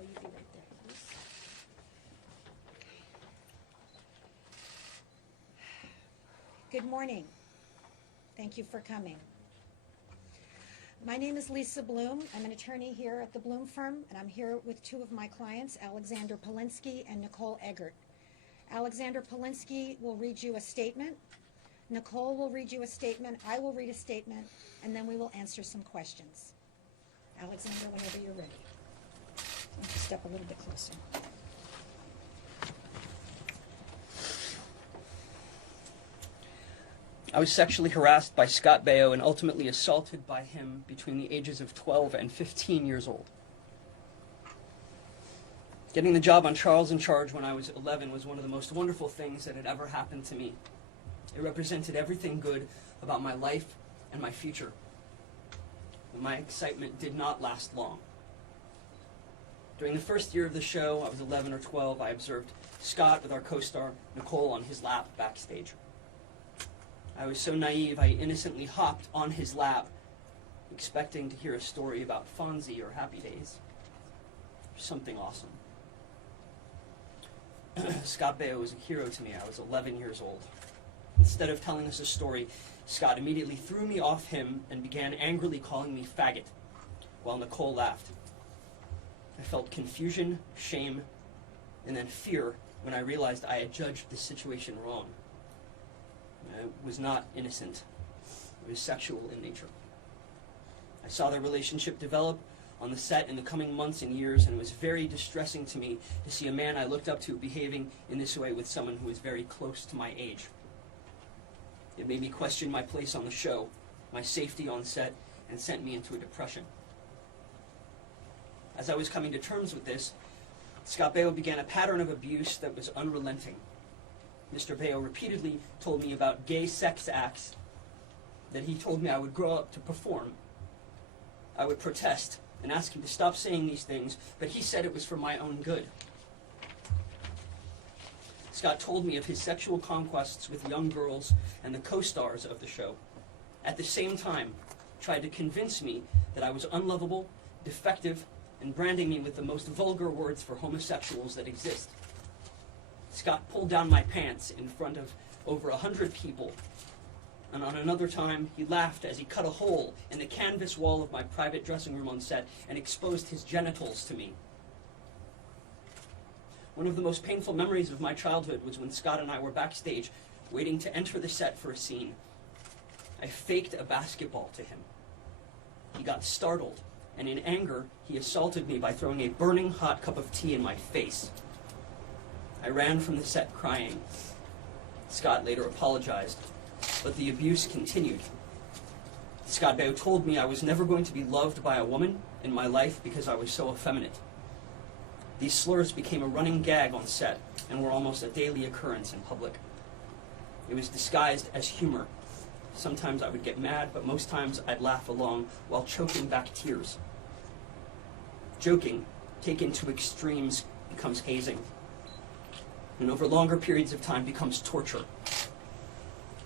Nicole, you be right there, please. Good morning. Thank you for coming. My name is Lisa Bloom. I'm an attorney here at the Bloom firm, and I'm here with two of my clients, Alexander Polinsky and Nicole Eggert. Alexander Polinsky will read you a statement. Nicole will read you a statement. I will read a statement, and then we will answer some questions. Alexander, whenever you're ready. Why don't you step a little bit closer. I was sexually harassed by Scott Baio and ultimately assaulted by him between the ages of 12 and 15 years old. Getting the job on Charles in Charge when I was 11 was one of the most wonderful things that had ever happened to me. It represented everything good about my life and my future. But my excitement did not last long. During the first year of the show, I was 11 or 12, I observed Scott with our co-star Nicole on his lap backstage. I was so naive, I innocently hopped on his lap, expecting to hear a story about Fonzie or Happy Days. Something awesome. Scott Baio was a hero to me. I was 11 years old. Instead of telling us a story, Scott immediately threw me off him and began angrily calling me faggot, while Nicole laughed. I felt confusion, shame, and then fear when I realized I had judged the situation wrong. It was not innocent. It was sexual in nature. I saw their relationship develop on the set in the coming months and years, and it was very distressing to me to see a man I looked up to behaving in this way with someone who was very close to my age. It made me question my place on the show, my safety on set, and sent me into a depression. As I was coming to terms with this, Scott Baio began a pattern of abuse that was unrelenting. Mr. Baio repeatedly told me about gay sex acts that he told me I would grow up to perform. I would protest and ask him to stop saying these things, but he said it was for my own good. Scott told me of his sexual conquests with young girls and the co-stars of the show. At the same time, tried to convince me that I was unlovable, defective, and branding me with the most vulgar words for homosexuals that exist. Scott pulled down my pants in front of over 100 people, and on another time he laughed as he cut a hole in the canvas wall of my private dressing room on set and exposed his genitals to me. One of the most painful memories of my childhood was when Scott and I were backstage waiting to enter the set for a scene. I faked a basketball to him. He got startled, and in anger he assaulted me by throwing a burning hot cup of tea in my face. I ran from the set crying. Scott later apologized, but the abuse continued. Scott Baio told me I was never going to be loved by a woman in my life because I was so effeminate. These slurs became a running gag on set and were almost a daily occurrence in public. It was disguised as humor. Sometimes I would get mad, but most times I'd laugh along while choking back tears. Joking, taken to extremes, becomes hazing, and over longer periods of time becomes torture.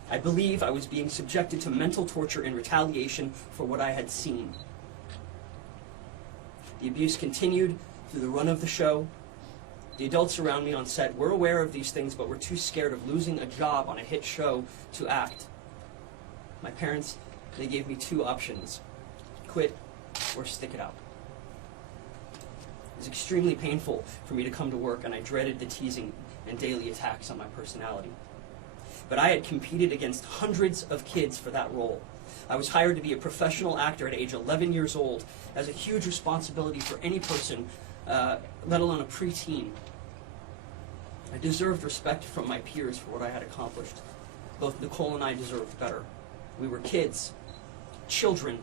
I believe I was being subjected to mental torture in retaliation for what I had seen. The abuse continued through the run of the show. The adults around me on set were aware of these things, but were too scared of losing a job on a hit show to act. My parents, they gave me two options: quit or stick it out. It was extremely painful for me to come to work, and I dreaded the teasing and daily attacks on my personality. But I had competed against hundreds of kids for that role. I was hired to be a professional actor at age 11 years old, as a huge responsibility for any person, let alone a preteen. I deserved respect from my peers for what I had accomplished. Both Nicole and I deserved better. We were kids, children,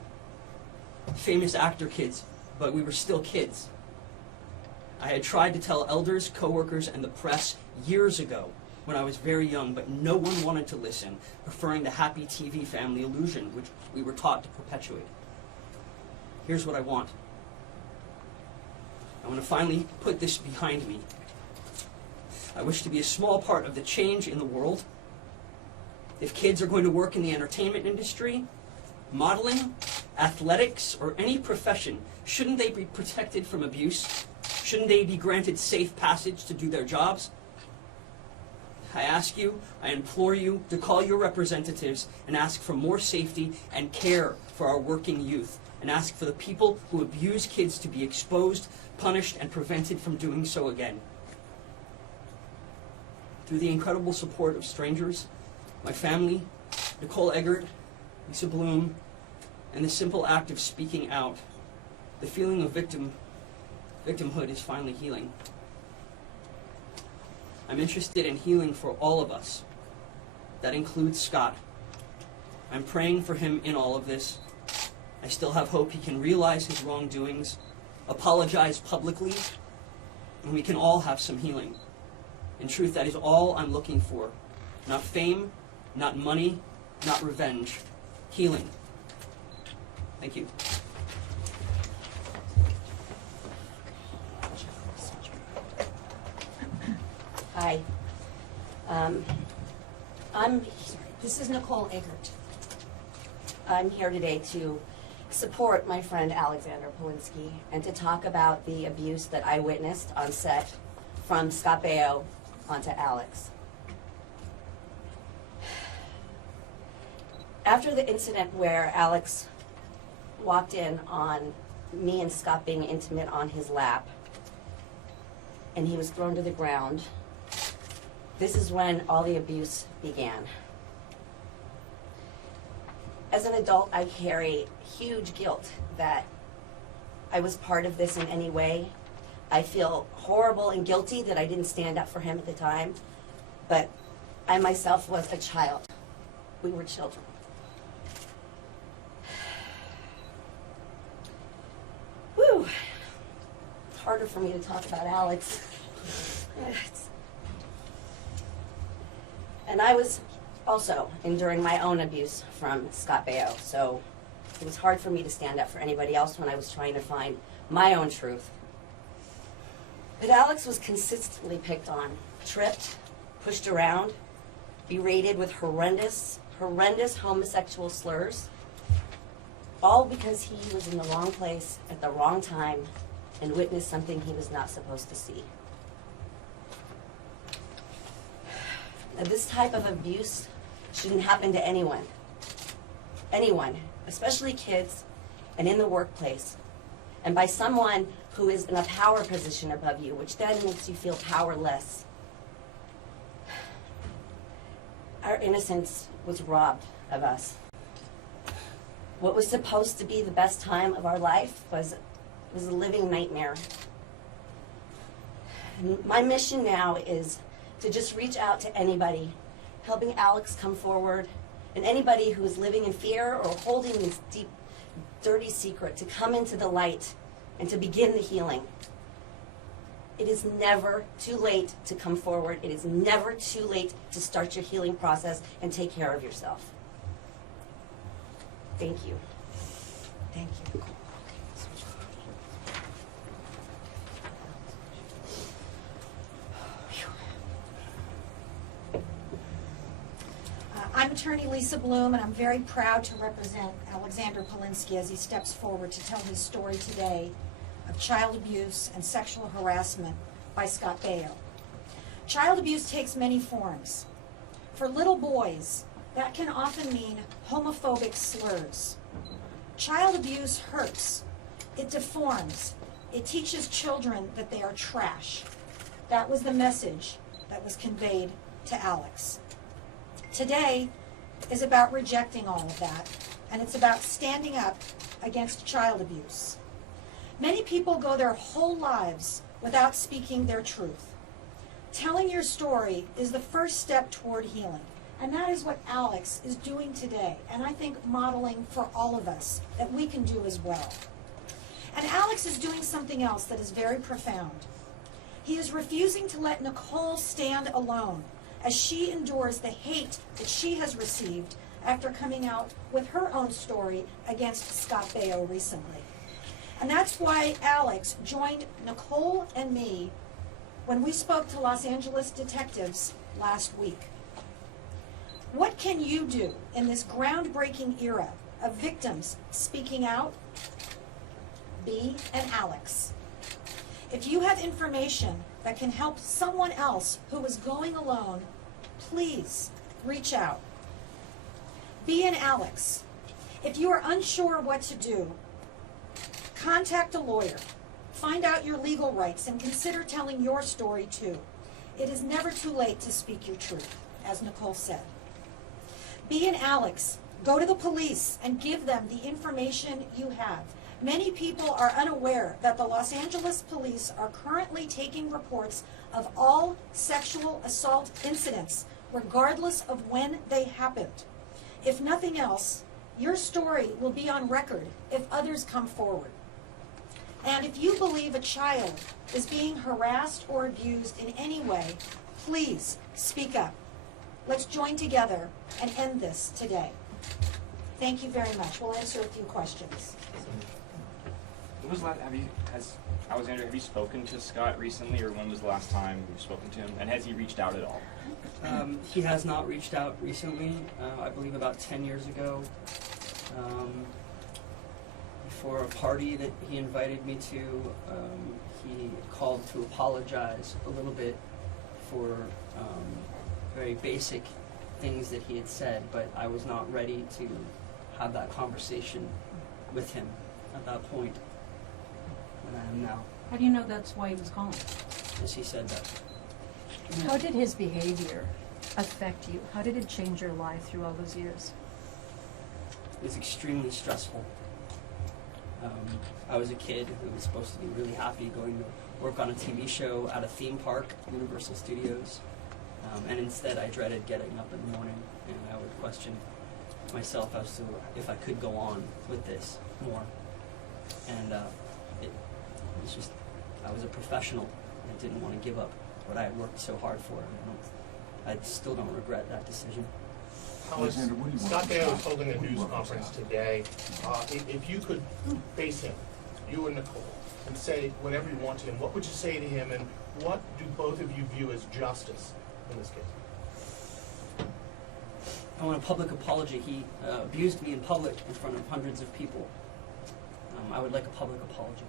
famous actor kids, but we were still kids. I had tried to tell elders, coworkers, and the press years ago when I was very young, but no one wanted to listen, preferring the happy TV family illusion, which we were taught to perpetuate. Here's what I want. I want to finally put this behind me. I wish to be a small part of the change in the world. If kids are going to work in the entertainment industry, modeling, athletics, or any profession, shouldn't they be protected from abuse? Shouldn't they be granted safe passage to do their jobs? I ask you, I implore you to call your representatives and ask for more safety and care for our working youth, and ask for the people who abuse kids to be exposed, punished, and prevented from doing so again. Through the incredible support of strangers, my family, Nicole Eggert, Lisa Bloom, and the simple act of speaking out, the feeling of victimhood is finally healing. I'm interested in healing for all of us. That includes Scott. I'm praying for him in all of this. I still have hope he can realize his wrongdoings, apologize publicly, and we can all have some healing. In truth, that is all I'm looking for. Not fame, not money, not revenge. Healing. Thank you. Hi. This is Nicole Eggert. I'm here today to support my friend Alexander Polinsky and to talk about the abuse that I witnessed on set from Scott Baio onto Alex. After the incident where Alex walked in on me and Scott being intimate on his lap and he was thrown to the ground, this is when all the abuse began. As an adult, I carry huge guilt that I was part of this in any way. I feel horrible and guilty that I didn't stand up for him at the time, but I myself was a child. We were children. Whew. It's harder for me to talk about Alex. And I was also enduring my own abuse from Scott Baio, so it was hard for me to stand up for anybody else when I was trying to find my own truth. But Alex was consistently picked on, tripped, pushed around, berated with horrendous homosexual slurs, all because he was in the wrong place at the wrong time and witnessed something he was not supposed to see. Now, this type of abuse shouldn't happen to anyone. Anyone, especially kids and in the workplace, and by someone who is in a power position above you, which then makes you feel powerless. Our innocence was robbed of us. What was supposed to be the best time of our life was a living nightmare. And my mission now is to just reach out to anybody, helping Alex come forward, and anybody who is living in fear or holding this deep, dirty secret to come into the light and to begin the healing. It is never too late to come forward. It is never too late to start your healing process and take care of yourself. Thank you. Thank you. I'm attorney Lisa Bloom, and I'm very proud to represent Alexander Polinsky as he steps forward to tell his story today of child abuse and sexual harassment by Scott Baio. Child abuse takes many forms. For little boys, that can often mean homophobic slurs. Child abuse hurts. It deforms. It teaches children that they are trash. That was the message that was conveyed to Alex. Today is about rejecting all of that, and it's about standing up against child abuse. Many people go their whole lives without speaking their truth. Telling your story is the first step toward healing, and that is what Alex is doing today, and I think modeling for all of us that we can do as well. And Alex is doing something else that is very profound. He is refusing to let Nicole stand alone as she endures the hate that she has received after coming out with her own story against Scott Baio recently. And that's why Alex joined Nicole and me when we spoke to Los Angeles detectives last week. What can you do in this groundbreaking era of victims speaking out? Be an Alex. If you have information that can help someone else who is going alone, please reach out. Be an Alex. If you are unsure what to do, contact a lawyer. Find out your legal rights and consider telling your story too. It is never too late to speak your truth, as Nicole said. Be an Alex. Go to the police and give them the information you have. Many people are unaware that the Los Angeles police are currently taking reports of all sexual assault incidents, regardless of when they happened. If nothing else, your story will be on record if others come forward. And if you believe a child is being harassed or abused in any way, please speak up. Let's join together and end this today. Thank you very much. We'll answer a few questions. When was Alexander, have you spoken to Scott recently, or when was the last time you've spoken to him? And has he reached out at all? He has not reached out recently. I believe about 10 years ago, for a party that he invited me to, he called to apologize a little bit for very basic things that he had said, but I was not ready to have that conversation with him at that point, and I am now, How do you know that's why he was calling? as he said that. How did his behavior affect you? How did it change your life through all those years? It was extremely stressful. I was a kid who was supposed to be really happy going to work on a TV show at a theme park, Universal Studios, and instead I dreaded getting up in the morning, and I would question myself as to if I could go on with this more. And it was just, I was a professional, and I didn't want to give up what I had worked so hard for. I still don't regret that decision. Alexander, Scott Baio is holding a news conference today. If you could face him, you and Nicole, and say whatever you want to him, what would you say to him, and what do both of you view as justice in this case? I want a public apology. He abused me in public in front of hundreds of people. I would like a public apology.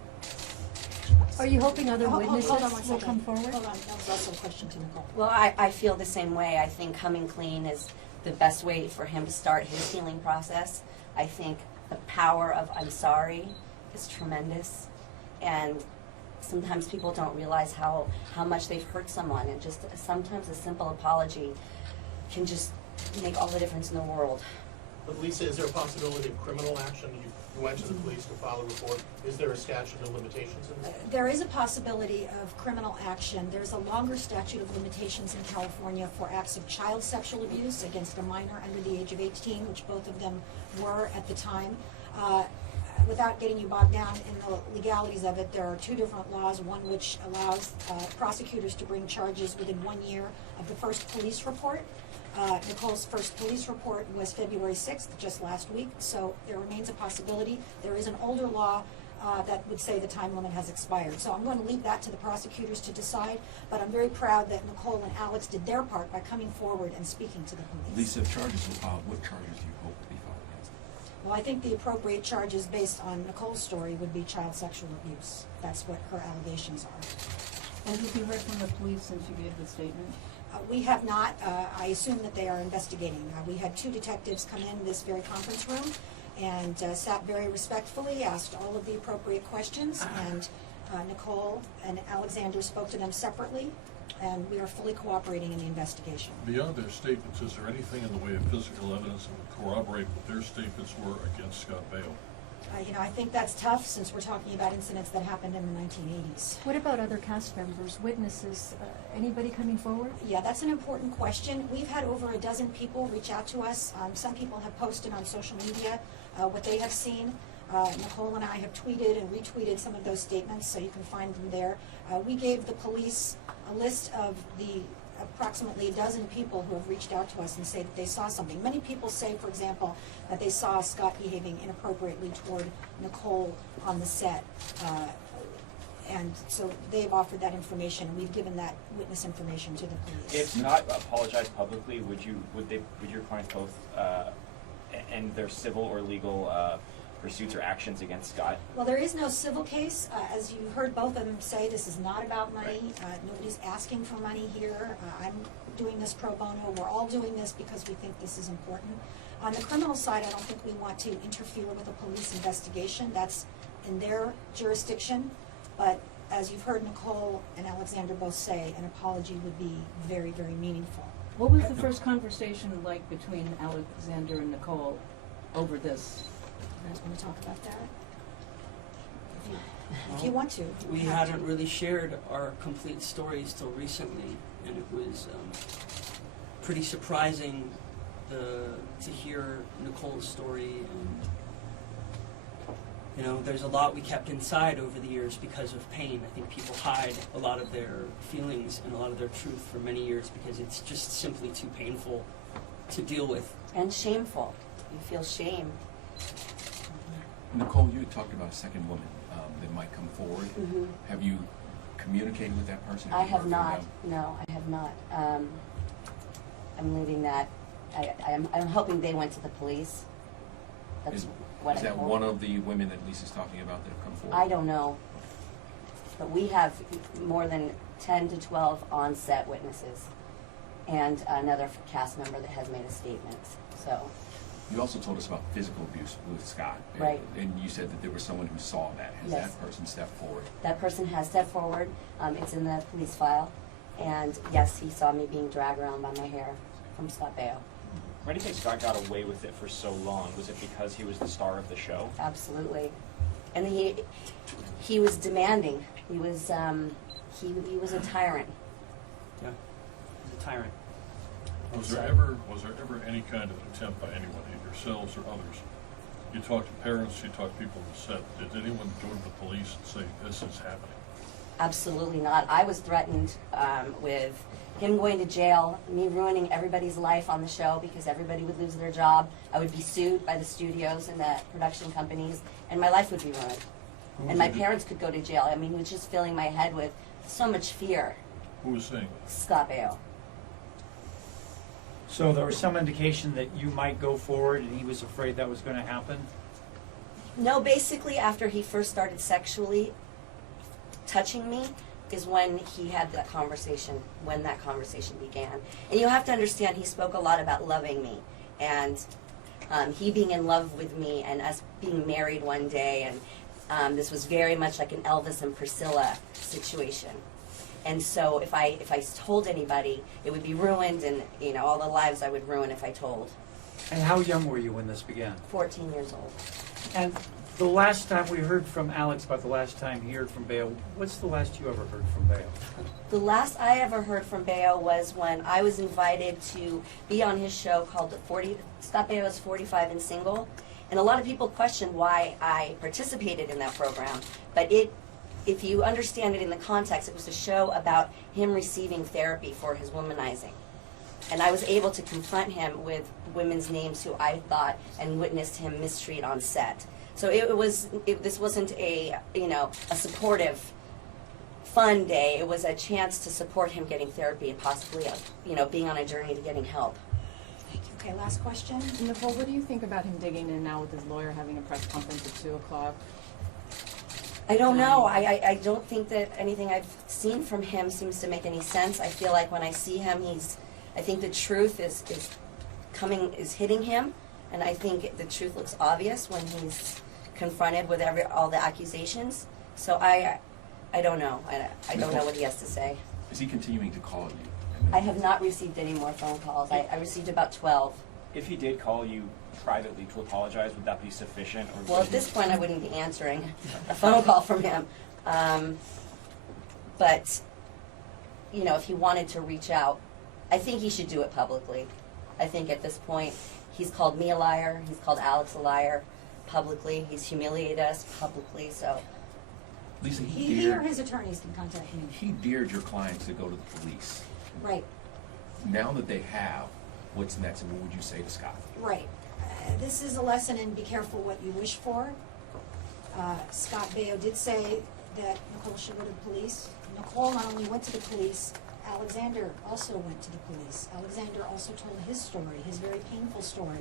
Are you hoping other Hold on witnesses one will second. come forward? Hold on, that was also a question to Nicole. Well, I feel the same way. I think coming clean is the best way for him to start his healing process. I think the power of I'm sorry is tremendous. And sometimes people don't realize how much they've hurt someone. And just sometimes a simple apology can just make all the difference in the world. But Lisa, is there a possibility of criminal action? You went to the police to file a report. Is there a statute of limitations in this? There is a possibility of criminal action. There's a longer statute of limitations in California for acts of child sexual abuse against a minor under the age of 18, which both of them were at the time. Without getting you bogged down in the legalities of it, there are two different laws, one which allows prosecutors to bring charges within 1 year of the first police report. Nicole's first police report was February 6th, just last week, so there remains a possibility. There is an older law that would say the time limit has expired. So I'm going to leave that to the prosecutors to decide, but I'm very proud that Nicole and Alex did their part by coming forward and speaking to the police. Lisa, if charges were filed, what charges do you hope to be filed against them? Well, I think the appropriate charges based on Nicole's story would be child sexual abuse. That's what her allegations are. And have you heard from the police since you gave the statement? We have not. I assume that they are investigating. We had two detectives come in this very conference room and sat very respectfully, asked all of the appropriate questions, and Nicole and Alexander spoke to them separately, and we are fully cooperating in the investigation. Beyond their statements, is there anything in the way of physical evidence that would corroborate what their statements were against Scott Baio? I think that's tough since we're talking about incidents that happened in the 1980s. What about other cast members, witnesses, anybody coming forward? Yeah, that's an important question. We've had over a dozen people reach out to us. Some people have posted on social media what they have seen. Nicole and I have tweeted and retweeted some of those statements, so you can find them there. We gave the police a list of the approximately a dozen people who have reached out to us and say that they saw something. Many people say, for example, that they saw Scott behaving inappropriately toward Nicole on the set. And so they've offered that information, and we've given that witness information to the police. If Scott apologized publicly, would your clients both end their civil or legal pursuits or actions against Scott? Well, there is no civil case. As you heard both of them say, this is not about money. Nobody's asking for money here. I'm doing this pro bono. We're all doing this because we think this is important. On the criminal side, I don't think we want to interfere with a police investigation. That's in their jurisdiction. But as you've heard Nicole and Alexander both say, an apology would be very, very meaningful. What was the first conversation like between Alexander and Nicole over this? You guys want to talk about that? If you want to. We you have to. hadn't really shared our complete stories till recently, and it was pretty surprising to hear Nicole's story. And you know, there's a lot we kept inside over the years because of pain. I think people hide a lot of their feelings and a lot of their truth for many years because it's just simply too painful to deal with. And shameful. You feel shame. Nicole, you had talked about a second woman that might come forward. Mhm. Have you communicated with that person? I you have heard from not. them? No, I have not. I'm leaving that. I'm hoping they went to the police. That's Is, what is I that hope. one of the women that Lisa's talking about that have come forward? I don't know. But we have more than 10 to 12 on-set witnesses and another cast member that has made a statement. So, You also told us about physical abuse with Scott. Right. And you said that there was someone who saw that. Has Yes. that person stepped forward? that person has stepped forward. It's in the police file. And yes, he saw me being dragged around by my hair from Scott Baio. Why do you think Scott got away with it for so long? Was it because he was the star of the show? Absolutely. And he was demanding. He was a tyrant. Yeah, he's a tyrant. Was there ever any kind of attempt by anyone, either yourselves or others? You talked to parents, you talked to people on the set. Did anyone go to the police and say, this is happening? Absolutely not. I was threatened with him going to jail, me ruining everybody's life on the show because everybody would lose their job. I would be sued by the studios and the production companies, and my life would be ruined. And my parents could go to jail. I mean, it was just filling my head with so much fear. Who was saying that? Scott Baio. So there was some indication that you might go forward and he was afraid that was going to happen? No, basically after he first started sexually touching me is when he had that conversation, when that conversation began. And you have to understand, he spoke a lot about loving me and he being in love with me and us being married one day. And this was very much like an Elvis and Priscilla situation. And so if I told anybody, it would be ruined, and you know all the lives I would ruin if I told. And how young were you when this began? 14 years old. And the last time we heard from Alex about the last time he heard from Baio, what's the last you ever heard from Baio? The last I ever heard from Baio was when I was invited to be on his show called Scott Baio is 45 and Single. And a lot of people questioned why I participated in that program. But if you understand it in the context, it was a show about him receiving therapy for his womanizing. And I was able to confront him with women's names who I thought and witnessed him mistreat on set. So this wasn't a supportive, fun day. It was a chance to support him getting therapy and possibly, being on a journey to getting help. Thank you. Okay, last question. Nicole, what do you think about him digging in now with his lawyer having a press conference at 2 o'clock? I don't know. I don't think that anything I've seen from him seems to make any sense. I feel like when I see him, I think the truth is hitting him, and I think the truth looks obvious when he's confronted with all the accusations. So I don't know. I don't know what he has to say. Is he continuing to call you? I have not received any more phone calls. I received about 12. If he did call you privately to apologize, would that be sufficient? Or Well, at this point, I wouldn't be answering a phone call from him. But, if he wanted to reach out, I think he should do it publicly. I think at this point, he's called me a liar. He's called Alex a liar publicly. He's humiliated us publicly. So Lisa, He or his attorneys can contact me. he dared your clients to go to the police. Right, Now that they have, what's next, and what would you say to Scott? right. This is a lesson in be careful what you wish for. Scott Baio did say that Nicole should go to the police. Nicole not only went to the police, Alexander also went to the police. Alexander also told his story, his very painful story.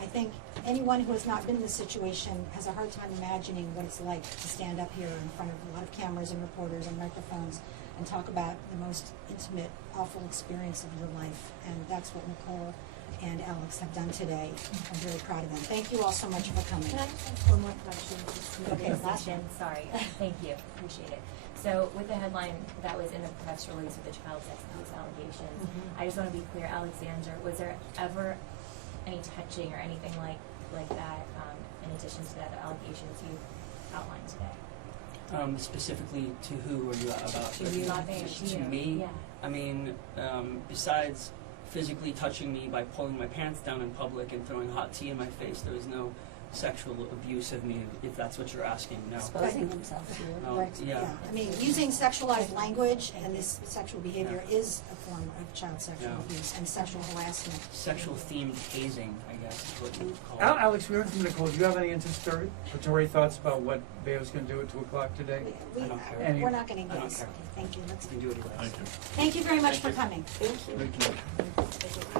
I think anyone who has not been in this situation has a hard time imagining what it's like to stand up here in front of a lot of cameras and reporters and microphones and talk about the most intimate, awful experience of your life. And that's what Nicole and Alex have done today. I'm very proud of them. Thank you all so much for coming. Can I ask one more question? Just to make Okay, a last decision? Sorry. Thank you. Appreciate it. So with the headline that was in the press release with the child sex abuse allegations, I just want to be clear, Alexander, was there ever any touching or anything like that in addition to the allegations you outlined today? Specifically to who are you about? To you. To me? Yeah. I mean, besides physically touching me by pulling my pants down in public and throwing hot tea in my face, there was no sexual abuse of me, if that's what you're asking, no. Exposing himself to you. Oh, Right, yeah. I mean, using sexualized language and this sexual behavior is a form of child sexual Yeah. abuse and sexual harassment. Sexual themed hazing, I guess, is what you would call it. Alex, we heard from Nicole. Do you have any anticipatory thoughts about what Baio's going to do at 2 o'clock today? I don't care. We're not going I to don't guess. care. Okay, thank you. You can do what he likes. Thank you. Thank you very much for coming. Thank you. Thank you.